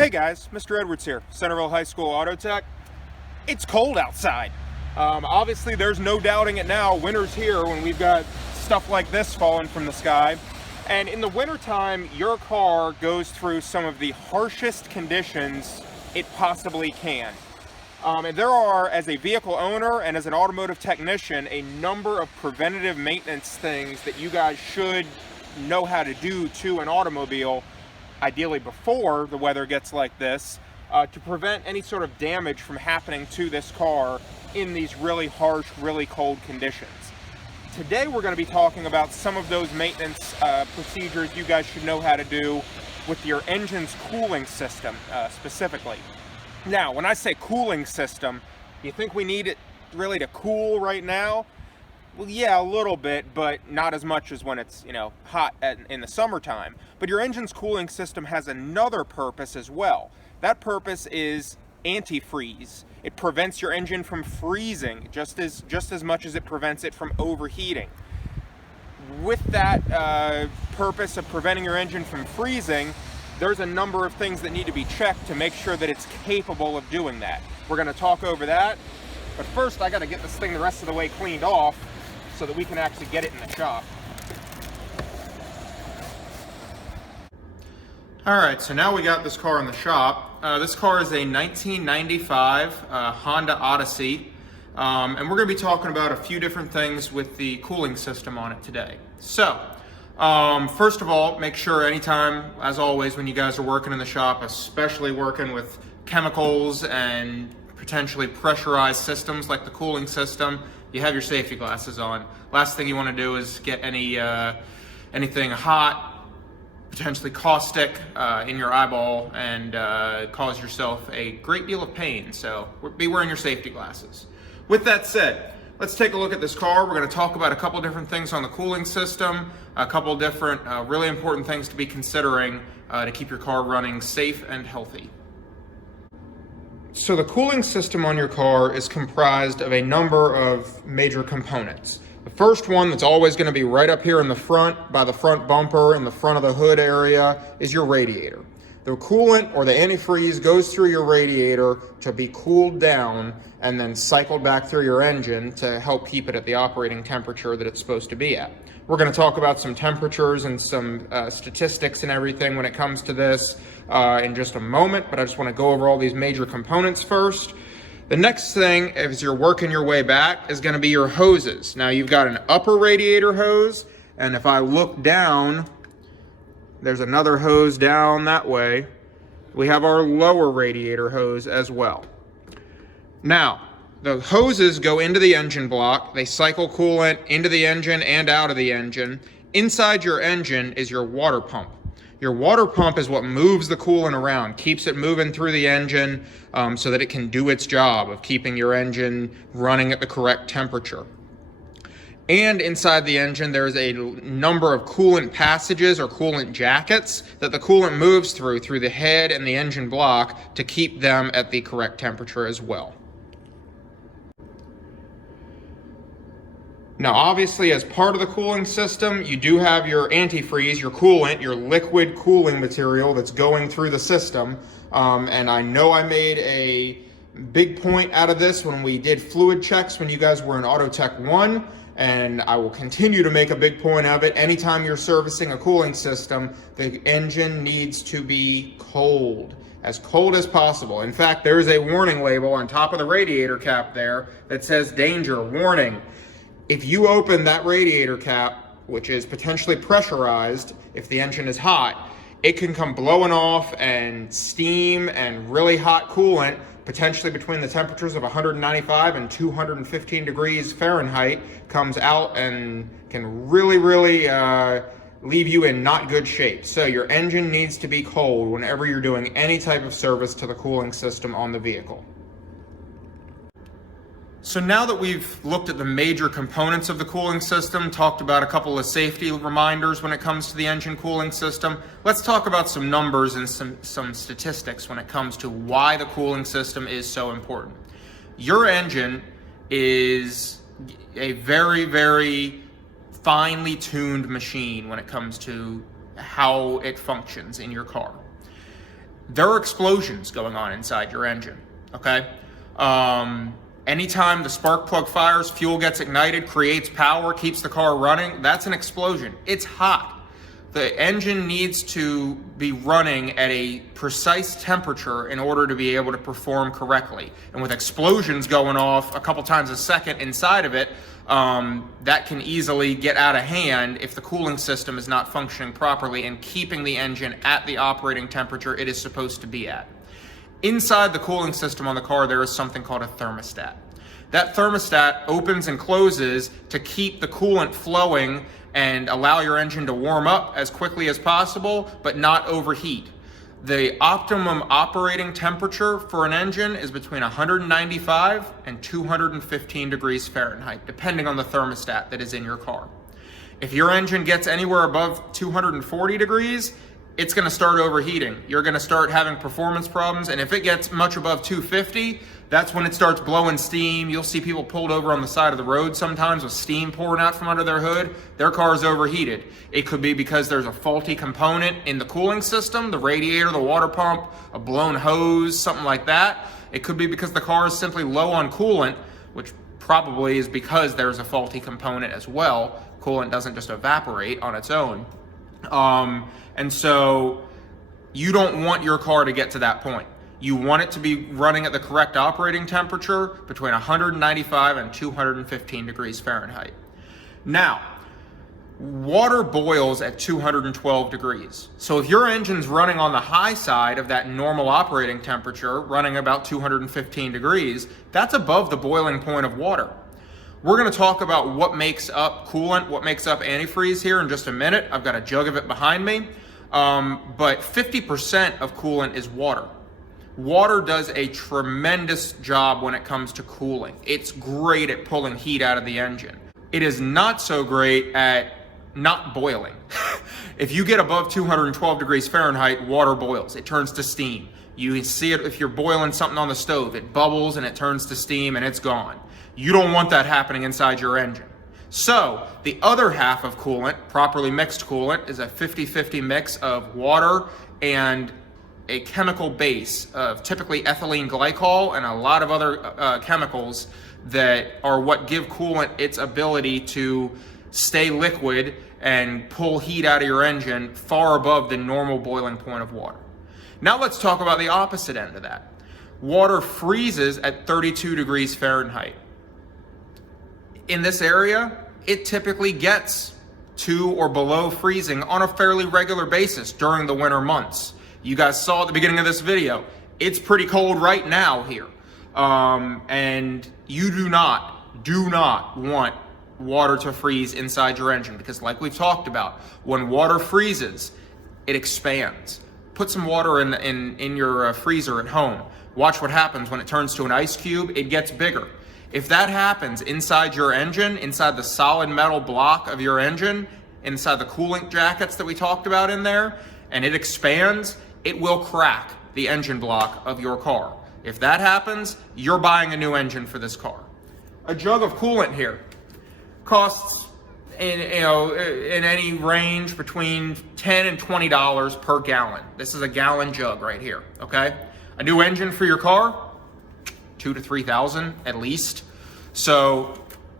Hey guys, Mr. Edwards here, Centreville High School Auto Tech. It's cold outside. Obviously there's no doubting it now. Winter's here when we've got stuff like this falling from the sky. And in the wintertime, your car goes through some of the harshest conditions it possibly can. And there are, as a vehicle owner and as an automotive technician, a number of preventative maintenance things that you guys should know how to do to an automobile, ideally before the weather gets like this, to prevent any sort of damage from happening to this car in these really harsh, really cold conditions. Today we're going to be talking about some of those maintenance procedures you guys should know how to do with your engine's cooling system specifically. Now, when I say cooling system, you think we need it really to cool right now? Well, yeah, a little bit, but not as much as when it's, hot in the summertime. But your engine's cooling system has another purpose as well. That purpose is antifreeze. It prevents your engine from freezing just as much as it prevents it from overheating. With that purpose of preventing your engine from freezing, there's a number of things that need to be checked to make sure that it's capable of doing that. We're going to talk over that, but first I got to get this thing the rest of the way cleaned off so that we can actually get it in the shop. Alright, so now we got this car in the shop. This car is a 1995 Honda Odyssey, and we're going to be talking about a few different things with the cooling system on it today. So, first of all, make sure anytime, as always, when you guys are working in the shop, especially working with chemicals and potentially pressurized systems like the cooling system, you have your safety glasses on. Last thing you want to do is get anything hot, potentially caustic in your eyeball and cause yourself a great deal of pain. So be wearing your safety glasses. With that said, let's take a look at this car. We're going to talk about a couple different things on the cooling system, a couple different really important things to be considering to keep your car running safe and healthy. So the cooling system on your car is comprised of a number of major components. The first one that's always going to be right up here in the front, by the front bumper in the front of the hood area, is your radiator. The coolant or the antifreeze goes through your radiator to be cooled down and then cycled back through your engine to help keep it at the operating temperature that it's supposed to be at. We're going to talk about some temperatures and some statistics and everything when it comes to this in just a moment, but I just want to go over all these major components first. The next thing, as you're working your way back, is going to be your hoses. Now, you've got an upper radiator hose, and if I look down, there's another hose down that way. We have our lower radiator hose as well. Now, the hoses go into the engine block. They cycle coolant into the engine and out of the engine. Inside your engine is your water pump. Your water pump is what moves the coolant around, keeps it moving through the engine so that it can do its job of keeping your engine running at the correct temperature. And inside the engine, there's a number of coolant passages or coolant jackets that the coolant moves through the head and the engine block to keep them at the correct temperature as well. Now, obviously, as part of the cooling system, you do have your antifreeze, your coolant, your liquid cooling material that's going through the system. And I know I made a big point out of this when we did fluid checks when you guys were in Auto Tech 1. And I will continue to make a big point of it. Anytime you're servicing a cooling system, the engine needs to be cold as possible. In fact, there is a warning label on top of the radiator cap there that says danger, warning. If you open that radiator cap, which is potentially pressurized, if the engine is hot, it can come blowing off and steam and really hot coolant, potentially between the temperatures of 195 and 215 degrees Fahrenheit, comes out and can really leave you in not good shape. So your engine needs to be cold whenever you're doing any type of service to the cooling system on the vehicle. So now that we've looked at the major components of the cooling system, talked about a couple of safety reminders when it comes to the engine cooling system, let's talk about some numbers and some statistics when it comes to why the cooling system is so important. Your engine is a very finely tuned machine when it comes to how it functions in your car. there are explosions going on inside your engine, okay? Anytime the spark plug fires, fuel gets ignited, creates power, keeps the car running, that's an explosion. It's hot. The engine needs to be running at a precise temperature in order to be able to perform correctly. And with explosions going off a couple times a second inside of it, that can easily get out of hand if the cooling system is not functioning properly and keeping the engine at the operating temperature it is supposed to be at. Inside the cooling system on the car, there is something called a thermostat. That thermostat opens and closes to keep the coolant flowing and allow your engine to warm up as quickly as possible, but not overheat. The optimum operating temperature for an engine is between 195 and 215 degrees Fahrenheit, depending on the thermostat that is in your car. If your engine gets anywhere above 240 degrees, it's going to start overheating. You're going to start having performance problems, and if it gets much above 250, that's when it starts blowing steam. You'll see people pulled over on the side of the road sometimes with steam pouring out from under their hood. Their car is overheated. It could be because there's a faulty component in the cooling system, the radiator, the water pump, a blown hose, something like that. It could be because the car is simply low on coolant, which probably is because there's a faulty component as well. Coolant doesn't just evaporate on its own. And so you don't want your car to get to that point. You want it to be running at the correct operating temperature between 195 and 215 degrees Fahrenheit. Now, water boils at 212 degrees. So if your engine's running on the high side of that normal operating temperature, running about 215 degrees, that's above the boiling point of water. We're going to talk about what makes up coolant, what makes up antifreeze here in just a minute. I've got a jug of it behind me. But 50% of coolant is water. Water does a tremendous job when it comes to cooling. It's great at pulling heat out of the engine. It is not so great at not boiling. If you get above 212 degrees Fahrenheit, water boils. It turns to steam. You can see it if you're boiling something on the stove. It bubbles and it turns to steam and it's gone. You don't want that happening inside your engine. So the other half of coolant, properly mixed coolant, is a 50-50 mix of water and a chemical base of typically ethylene glycol and a lot of other chemicals that are what give coolant its ability to stay liquid and pull heat out of your engine far above the normal boiling point of water. Now let's talk about the opposite end of that. Water freezes at 32 degrees Fahrenheit. In this area, it typically gets to or below freezing on a fairly regular basis during the winter months. You guys saw at the beginning of this video, it's pretty cold right now here. And you do not want water to freeze inside your engine because like we've talked about, when water freezes, it expands. Put some water in your freezer at home. Watch what happens when it turns to an ice cube, it gets bigger. If that happens inside your engine, inside the solid metal block of your engine, inside the coolant jackets that we talked about in there, and it expands, it will crack the engine block of your car. If that happens, you're buying a new engine for this car. A jug of coolant here costs in any range between $10 and $20 per gallon. This is a gallon jug right here, okay? A new engine for your car, $2,000 to $3,000 at least. So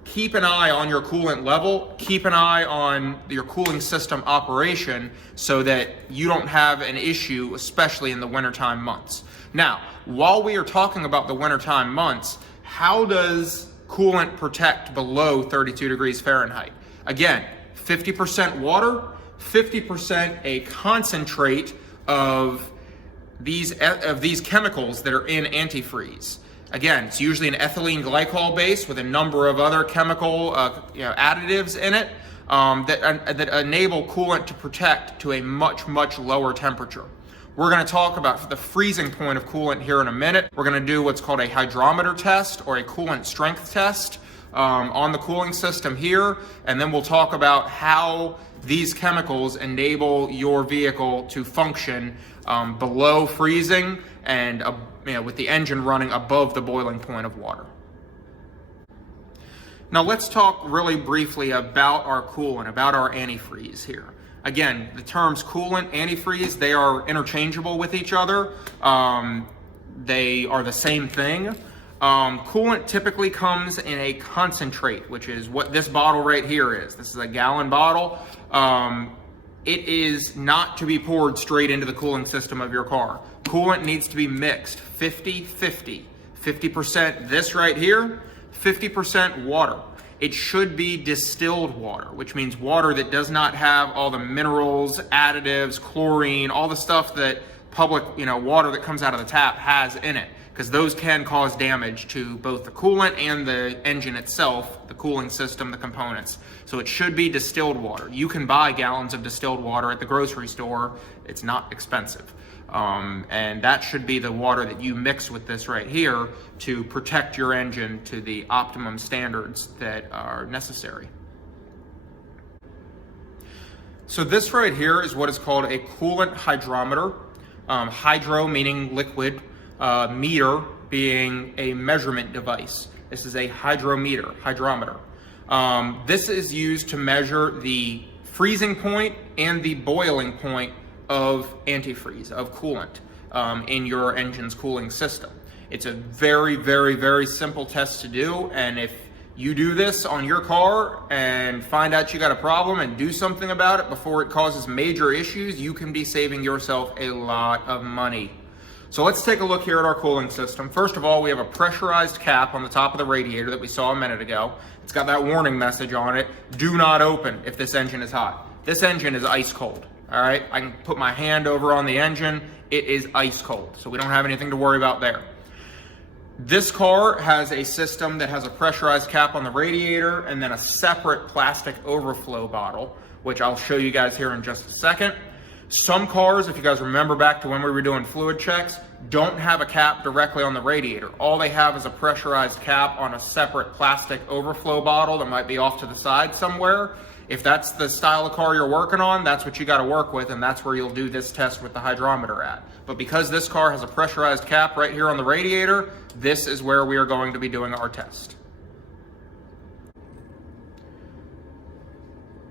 keep an eye on your coolant level, keep an eye on your cooling system operation so that you don't have an issue, especially in the wintertime months. Now, while we are talking about the wintertime months, how does coolant protect below 32 degrees Fahrenheit? Again, 50% water, 50% a concentrate of these chemicals that are in antifreeze. Again, it's usually an ethylene glycol base with a number of other chemical additives in it that enable coolant to protect to a much, much lower temperature. We're going to talk about the freezing point of coolant here in a minute. We're going to do what's called a hydrometer test or a coolant strength test on the cooling system here, and then we'll talk about how these chemicals enable your vehicle to function below freezing and with the engine running above the boiling point of water. Now let's talk really briefly about our coolant, about our antifreeze here. Again, the terms coolant, antifreeze, they are interchangeable with each other. They are the same thing. Coolant typically comes in a concentrate, which is what this bottle right here is. This is a gallon bottle. It is not to be poured straight into the cooling system of your car. Coolant needs to be mixed 50-50. 50% this right here, 50% water. It should be distilled water, which means water that does not have all the minerals, additives, chlorine, all the stuff that public, water that comes out of the tap has in it, because those can cause damage to both the coolant and the engine itself, the cooling system, the components. So it should be distilled water. You can buy gallons of distilled water at the grocery store. It's not expensive. And that should be the water that you mix with this right here to protect your engine to the optimum standards that are necessary. So this right here is what is called a coolant hydrometer. Hydro meaning liquid, meter being a measurement device. This is a hydrometer. This is used to measure the freezing point and the boiling point of antifreeze, of coolant in your engine's cooling system. It's a very, very, very simple test to do, and if you do this on your car and find out you got a problem and do something about it before it causes major issues, you can be saving yourself a lot of money. So let's take a look here at our cooling system. First of all, we have a pressurized cap on the top of the radiator that we saw a minute ago. It's got that warning message on it. Do not open if this engine is hot. This engine is ice cold. All right, I can put my hand over on the engine. It is ice cold, so we don't have anything to worry about there. This car has a system that has a pressurized cap on the radiator and then a separate plastic overflow bottle, which I'll show you guys here in just a second. Some cars, if you guys remember back to when we were doing fluid checks, don't have a cap directly on the radiator. All they have is a pressurized cap on a separate plastic overflow bottle that might be off to the side somewhere. If that's the style of car you're working on, that's what you got to work with, and that's where you'll do this test with the hydrometer at. But because this car has a pressurized cap right here on the radiator, this is where we are going to be doing our test.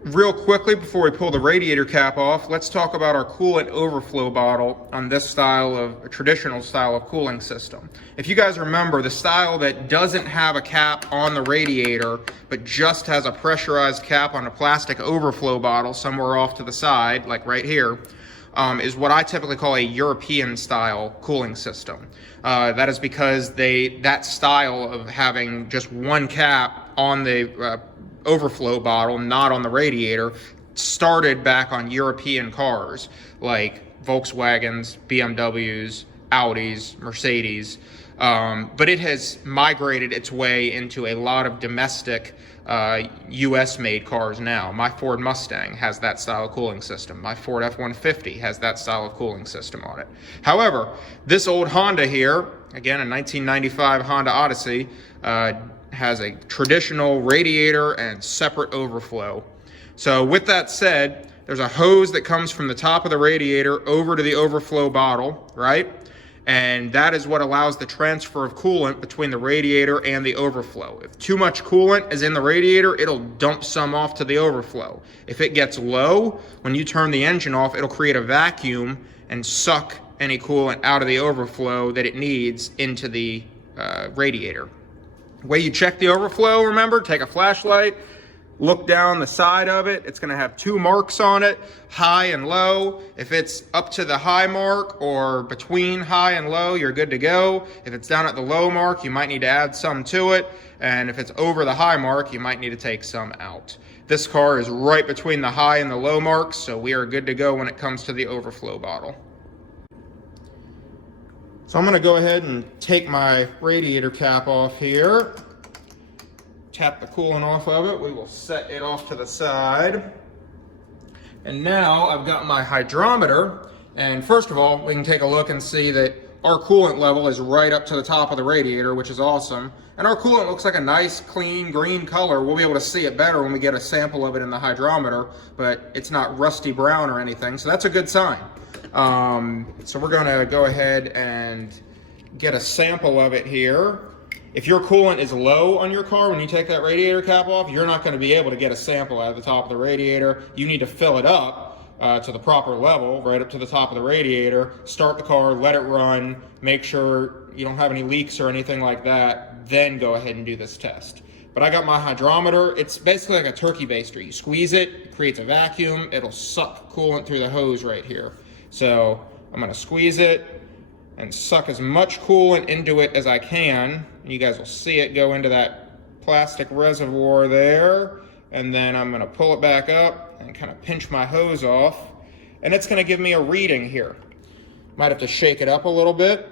Real quickly, before we pull the radiator cap off, let's talk about our coolant overflow bottle on this style of, a traditional style of cooling system. If you guys remember, the style that doesn't have a cap on the radiator, but just has a pressurized cap on a plastic overflow bottle somewhere off to the side, like right here, is what I typically call a European style cooling system. That is because that style of having just one cap on the overflow bottle, not on the radiator, started back on European cars like Volkswagens, BMWs, Audis, Mercedes, but it has migrated its way into a lot of domestic US made cars now. My Ford Mustang has that style of cooling system. My Ford F-150 has that style of cooling system on it. However, this old Honda here, again a 1995 Honda Odyssey, has a traditional radiator and separate overflow. So with that said, there's a hose that comes from the top of the radiator over to the overflow bottle, right? And that is what allows the transfer of coolant between the radiator and the overflow. If too much coolant is in the radiator, it'll dump some off to the overflow. If it gets low, when you turn the engine off, it'll create a vacuum and suck any coolant out of the overflow that it needs into the radiator. The way you check the overflow, remember, take a flashlight, look down the side of it. It's going to have two marks on it, high and low. If it's up to the high mark or between high and low, you're good to go. If it's down at the low mark, you might need to add some to it. And if it's over the high mark, you might need to take some out. This car is right between the high and the low marks, so we are good to go when it comes to the overflow bottle. So I'm going to go ahead and take my radiator cap off here. Tap the coolant off of it. We will set it off to the side. And now I've got my hydrometer. And first of all, we can take a look and see that our coolant level is right up to the top of the radiator, which is awesome. And our coolant looks like a nice, clean, green color. We'll be able to see it better when we get a sample of it in the hydrometer, but it's not rusty brown or anything, so that's a good sign. So we're gonna go ahead and get a sample of it here. If your coolant is low on your car, when you take that radiator cap off, you're not gonna be able to get a sample out of the top of the radiator. You need to fill it up. to the proper level, right up to the top of the radiator, start the car, let it run, make sure you don't have any leaks or anything like that, then go ahead and do this test. But I got my hydrometer. It's basically like a turkey baster. You squeeze it, it creates a vacuum, it'll suck coolant through the hose right here. So I'm gonna squeeze it and suck as much coolant into it as I can. You guys will see it go into that plastic reservoir there. And then I'm gonna pull it back up and kind of pinch my hose off. And it's gonna give me a reading here. Might have to shake it up a little bit.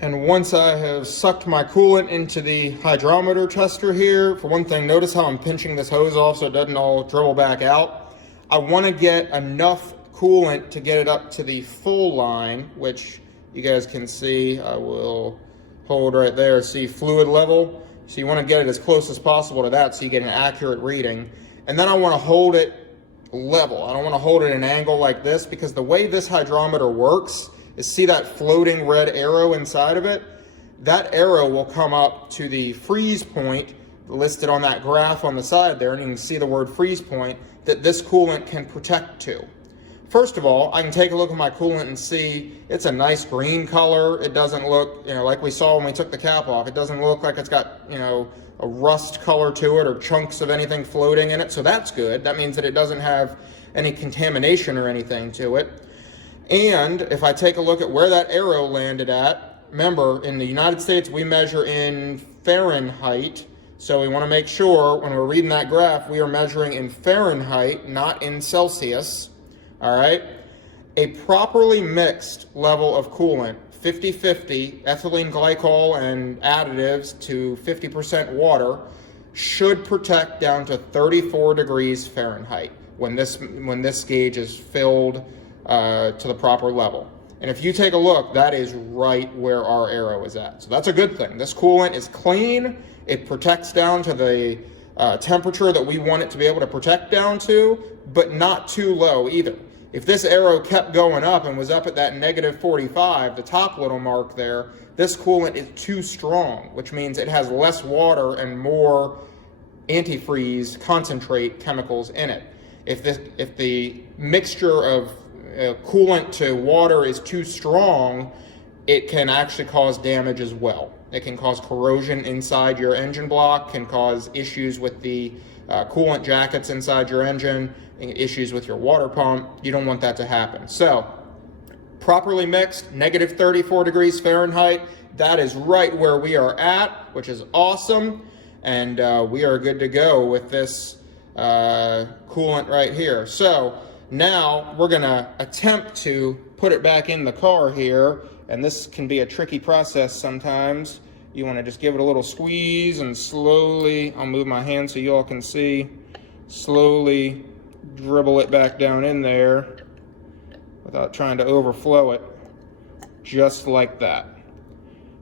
And once I have sucked my coolant into the hydrometer tester here, for one thing, notice how I'm pinching this hose off so it doesn't all dribble back out. I wanna get enough coolant to get it up to the full line, which you guys can see. I will hold right there, see fluid level. So you wanna get it as close as possible to that so you get an accurate reading. And then I wanna hold it level. I don't wanna hold it at an angle like this, because the way this hydrometer works is, see that floating red arrow inside of it? That arrow will come up to the freeze point listed on that graph on the side there, and you can see the word freeze point that this coolant can protect to. First of all, I can take a look at my coolant and see it's a nice green color. It doesn't look, like we saw when we took the cap off, it doesn't look like it's got, a rust color to it or chunks of anything floating in it. So that's good. That means that it doesn't have any contamination or anything to it. And if I take a look at where that arrow landed at, remember, in the United States, we measure in Fahrenheit. So we want to make sure when we're reading that graph, we are measuring in Fahrenheit, not in Celsius. All right. A properly mixed level of coolant, 50-50, ethylene glycol and additives to 50% water, should protect down to 34 degrees Fahrenheit when this gauge is filled to the proper level. And if you take a look, that is right where our arrow is at. So that's a good thing. This coolant is clean. It protects down to the temperature that we want it to be able to protect down to, but not too low either. If this arrow kept going up and was up at that -45, the top little mark there, this coolant is too strong, which means it has less water and more antifreeze concentrate chemicals in it. If the mixture of coolant to water is too strong, it can actually cause damage as well. It can cause corrosion inside your engine block, can cause issues with the coolant jackets inside your engine, issues with your water pump. You don't want that to happen. So, properly mixed, -34 degrees Fahrenheit, that is right where we are at, which is awesome. And we are good to go with this coolant right here. So, now we're gonna attempt to put it back in the car here, and this can be a tricky process sometimes. You wanna just give it a little squeeze and slowly, I'll move my hand so you all can see, slowly dribble it back down in there without trying to overflow it, just like that.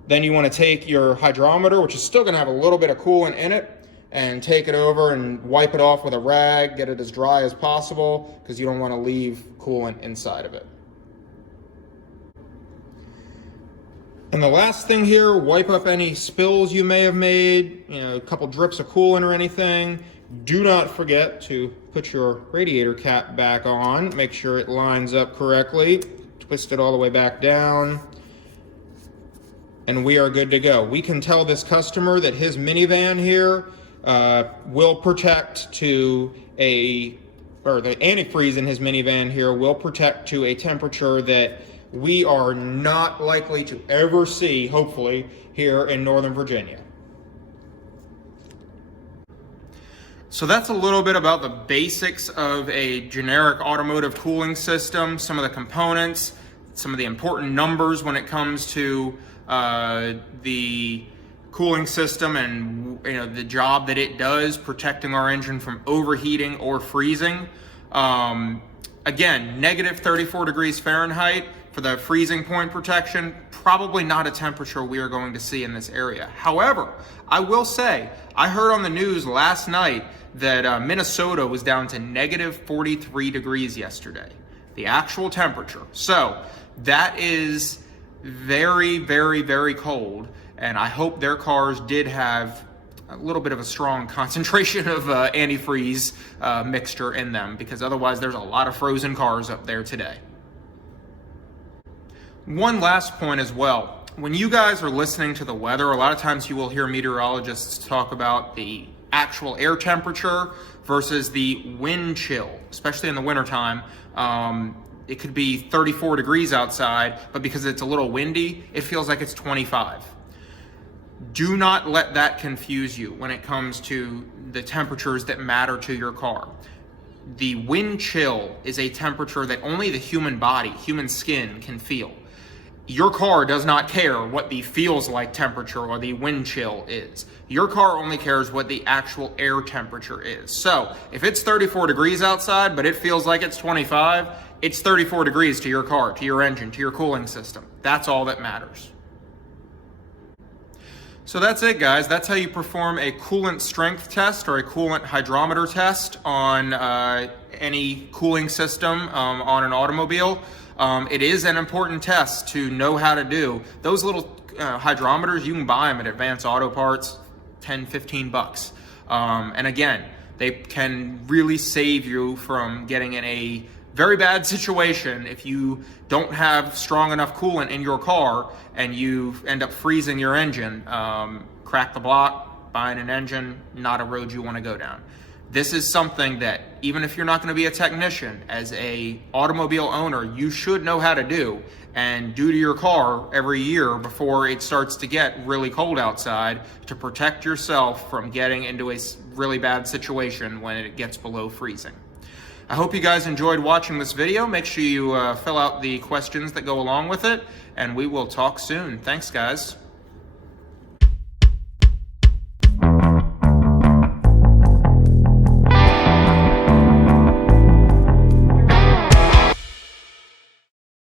Then you wanna take your hydrometer, which is still gonna have a little bit of coolant in it, and take it over and wipe it off with a rag, get it as dry as possible, because you don't want to leave coolant inside of it. And the last thing here, wipe up any spills you may have made, a couple drips of coolant or anything. Do not forget to put your radiator cap back on, make sure it lines up correctly, twist it all the way back down, and we are good to go. We can tell this customer that his minivan here will protect to the antifreeze in his minivan here will protect to a temperature that we are not likely to ever see, hopefully, here in Northern Virginia. So that's a little bit about the basics of a generic automotive cooling system, some of the components, some of the important numbers when it comes to the cooling system and the job that it does protecting our engine from overheating or freezing. Again, -34 degrees Fahrenheit for the freezing point protection, probably not a temperature we are going to see in this area. However, I will say, I heard on the news last night that Minnesota was down to -43 degrees yesterday, the actual temperature. So that is very, very, very cold. And I hope their cars did have a little bit of a strong concentration of antifreeze mixture in them, because otherwise there's a lot of frozen cars up there today. One last point as well. When you guys are listening to the weather, a lot of times you will hear meteorologists talk about the actual air temperature versus the wind chill, especially in the wintertime. It could be 34 degrees outside, but because it's a little windy, it feels like it's 25. Do not let that confuse you when it comes to the temperatures that matter to your car. The wind chill is a temperature that only the human body, human skin can feel. Your car does not care what the feels like temperature or the wind chill is. Your car only cares what the actual air temperature is. So if it's 34 degrees outside, but it feels like it's 25, it's 34 degrees to your car, to your engine, to your cooling system. That's all that matters. So that's it, guys. That's how you perform a coolant strength test or a coolant hydrometer test on any cooling system on an automobile. It is an important test to know how to do. Those little hydrometers, you can buy them at Advanced Auto Parts, 10, 15 bucks. And again, they can really save you from getting in a very bad situation if you don't have strong enough coolant in your car and you end up freezing your engine. Crack the block, buying an engine, not a road you want to go down. This is something that even if you're not going to be a technician, as a automobile owner, you should know how to do and do to your car every year before it starts to get really cold outside, to protect yourself from getting into a really bad situation when it gets below freezing. I hope you guys enjoyed watching this video. Make sure you fill out the questions that go along with it, and we will talk soon. Thanks, guys.